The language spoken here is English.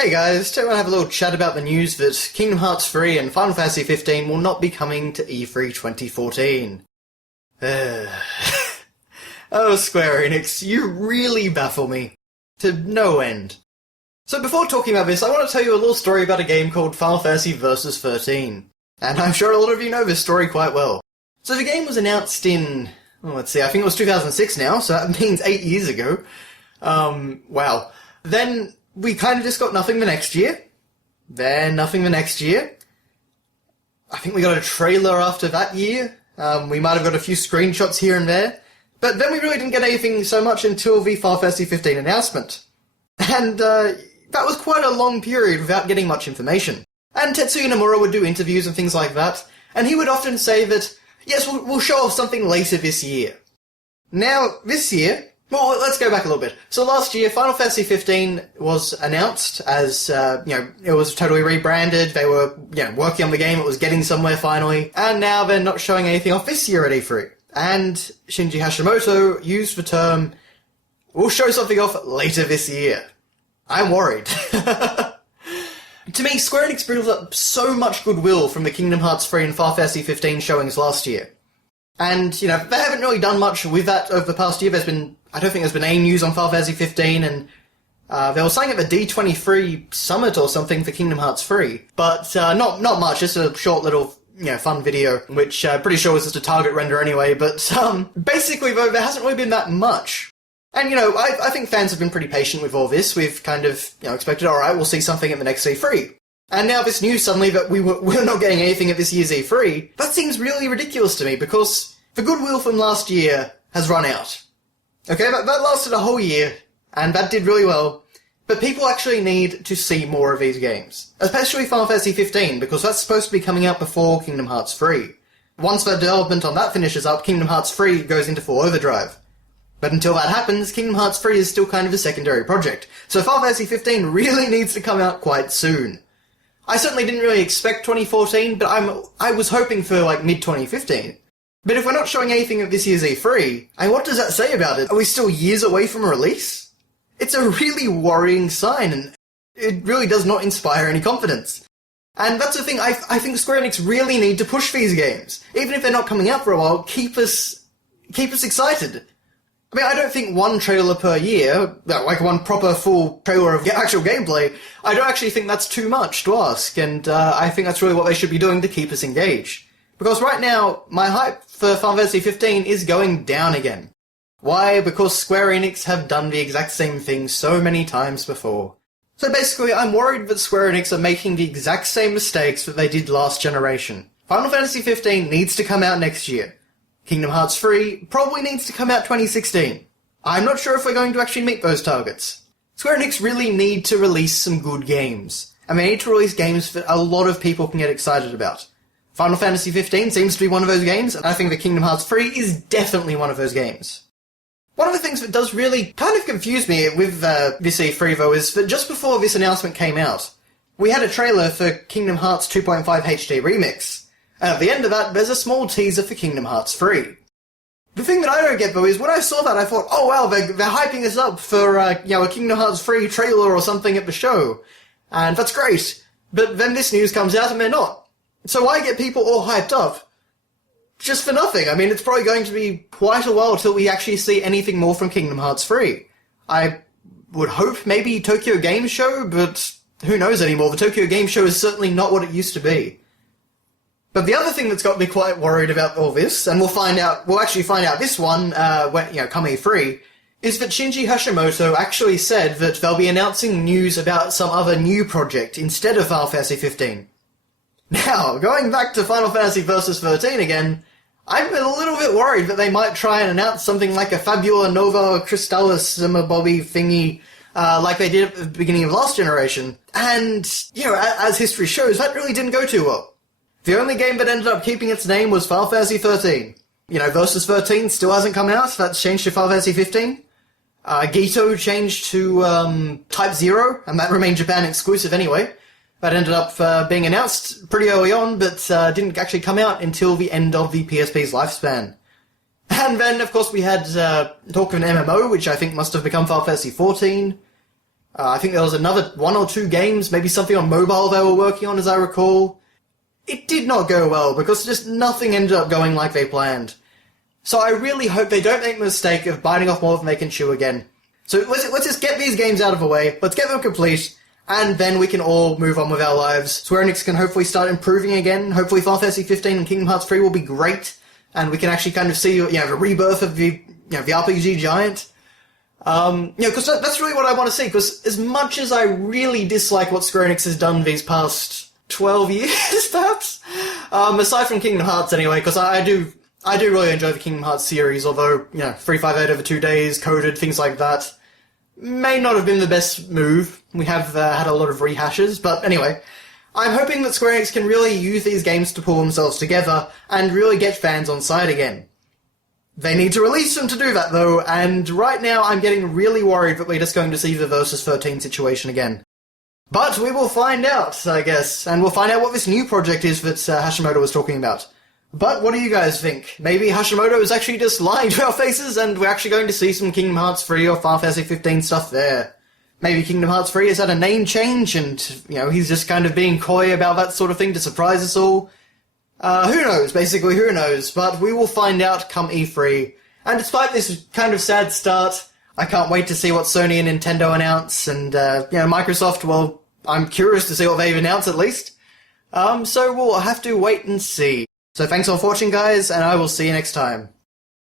Hey guys, today I want to have a little chat about the news that Kingdom Hearts 3 and Final Fantasy 15 will not be coming to E3 2014. Oh, Square Enix, you really baffle me. To no end. So before talking about this, I want to tell you a little story about a game called Final Fantasy Versus 13. And I'm sure a lot of you know this story quite well. So the game was announced in, I think it was 2006 now, so that means 8 years ago. Wow. Then we kind of just got nothing the next year. Then nothing the next year. I think we got a trailer after that year. We might have got a few screenshots here and there. But then we really didn't get anything so much until the Final Fantasy 15 announcement. And that was quite a long period without getting much information. And Tetsuya Nomura would do interviews and things like that, and he would often say that, yes, we'll show off something later this year. Now, this year, well, let's go back a little bit. So last year, Final Fantasy 15 was announced as, it was totally rebranded, they were, working on the game, it was getting somewhere finally, and now they're not showing anything off this year at E3. And Shinji Hashimoto used the term, we'll show something off later this year. I'm worried. To me, Square Enix built up so much goodwill from the Kingdom Hearts 3 and Final Fantasy 15 showings last year. And, they haven't really done much with that over the past year. I don't think there's been any news on Final Fantasy 15, and they were saying at the D23 Summit or something for Kingdom Hearts 3. But not much, just a short little, fun video, which I'm pretty sure was just a target render anyway. But basically, though, there hasn't really been that much. And, I think fans have been pretty patient with all this. We've kind of, expected, alright, we'll see something at the next E3. And now this news suddenly that we're not getting anything at this year's E3, that seems really ridiculous to me, because the goodwill from last year has run out. Okay, that lasted a whole year, and that did really well, but people actually need to see more of these games. Especially Final Fantasy 15, because that's supposed to be coming out before Kingdom Hearts 3. Once the development on that finishes up, Kingdom Hearts 3 goes into full overdrive. But until that happens, Kingdom Hearts 3 is still kind of a secondary project, so Final Fantasy 15 really needs to come out quite soon. I certainly didn't really expect 2014, but I was hoping for, mid-2015. But if we're not showing anything at this year's E3, what does that say about it? Are we still years away from a release? It's a really worrying sign, and it really does not inspire any confidence. And that's the thing, I think Square Enix really need to push these games. Even if they're not coming out for a while, keep us excited. I mean, I don't think one trailer per year, one proper full trailer of actual gameplay, I don't actually think that's too much to ask, and I think that's really what they should be doing to keep us engaged. Because right now, my hype for Final Fantasy 15 is going down again. Why? Because Square Enix have done the exact same thing so many times before. So basically, I'm worried that Square Enix are making the exact same mistakes that they did last generation. Final Fantasy 15 needs to come out next year. Kingdom Hearts 3 probably needs to come out 2016. I'm not sure if we're going to actually meet those targets. Square Enix really need to release some good games. And they need to release games that a lot of people can get excited about. Final Fantasy 15 seems to be one of those games, and I think that Kingdom Hearts 3 is definitely one of those games. One of the things that does really kind of confuse me with this E3 though is that just before this announcement came out, we had a trailer for Kingdom Hearts 2.5 HD Remix. And at the end of that, there's a small teaser for Kingdom Hearts 3. The thing that I don't get, though, is when I saw that, I thought, oh wow, they're hyping us up for, a Kingdom Hearts 3 trailer or something at the show. And that's great. But then this news comes out and they're not. So why get people all hyped up? Just for nothing. I mean, it's probably going to be quite a while till we actually see anything more from Kingdom Hearts 3. I would hope maybe Tokyo Game Show, but who knows anymore. The Tokyo Game Show is certainly not what it used to be. But the other thing that's got me quite worried about all this, and we'll actually find out this one, come E3, is that Shinji Hashimoto actually said that they'll be announcing news about some other new project instead of Final Fantasy 15. Now, going back to Final Fantasy Versus 13 again, I'm a little bit worried that they might try and announce something like a Fabula Nova Crystallis Bobby thingy, like they did at the beginning of last generation. And, as history shows, that really didn't go too well. The only game that ended up keeping its name was Final Fantasy 13. Versus 13 still hasn't come out, that's changed to Final Fantasy 15. Gito changed to Type 0, and that remained Japan exclusive anyway. That ended up being announced pretty early on, but didn't actually come out until the end of the PSP's lifespan. And then, of course, we had talk of an MMO, which I think must have become Final Fantasy 14. I think there was another 1 or 2 games, maybe something on mobile they were working on, as I recall. It did not go well, because just nothing ended up going like they planned. So I really hope they don't make the mistake of biting off more than they can chew again. So let's just get these games out of the way, let's get them complete, and then we can all move on with our lives. Square Enix can hopefully start improving again. Hopefully Final Fantasy 15 and Kingdom Hearts 3 will be great, and we can actually kind of see, the rebirth of the RPG giant. Because that's really what I want to see, because as much as I really dislike what Square Enix has done these past 12 years, perhaps, aside from Kingdom Hearts anyway, because I do really enjoy the Kingdom Hearts series, although, 358 over 2 days, coded, things like that, may not have been the best move. We have had a lot of rehashes, but anyway, I'm hoping that Square Enix can really use these games to pull themselves together and really get fans on side again. They need to release them to do that, though, and right now I'm getting really worried that we're just going to see the Versus 13 situation again. But we will find out, I guess, and we'll find out what this new project is that Hashimoto was talking about. But what do you guys think? Maybe Hashimoto is actually just lying to our faces and we're actually going to see some Kingdom Hearts 3 or Final Fantasy 15 stuff there. Maybe Kingdom Hearts 3 has had a name change and, he's just kind of being coy about that sort of thing to surprise us all. Who knows, basically, who knows? But we will find out come E3. And despite this kind of sad start, I can't wait to see what Sony and Nintendo announce, and, Microsoft, well, I'm curious to see what they've announced at least. So we'll have to wait and see. So thanks for watching, guys, and I will see you next time.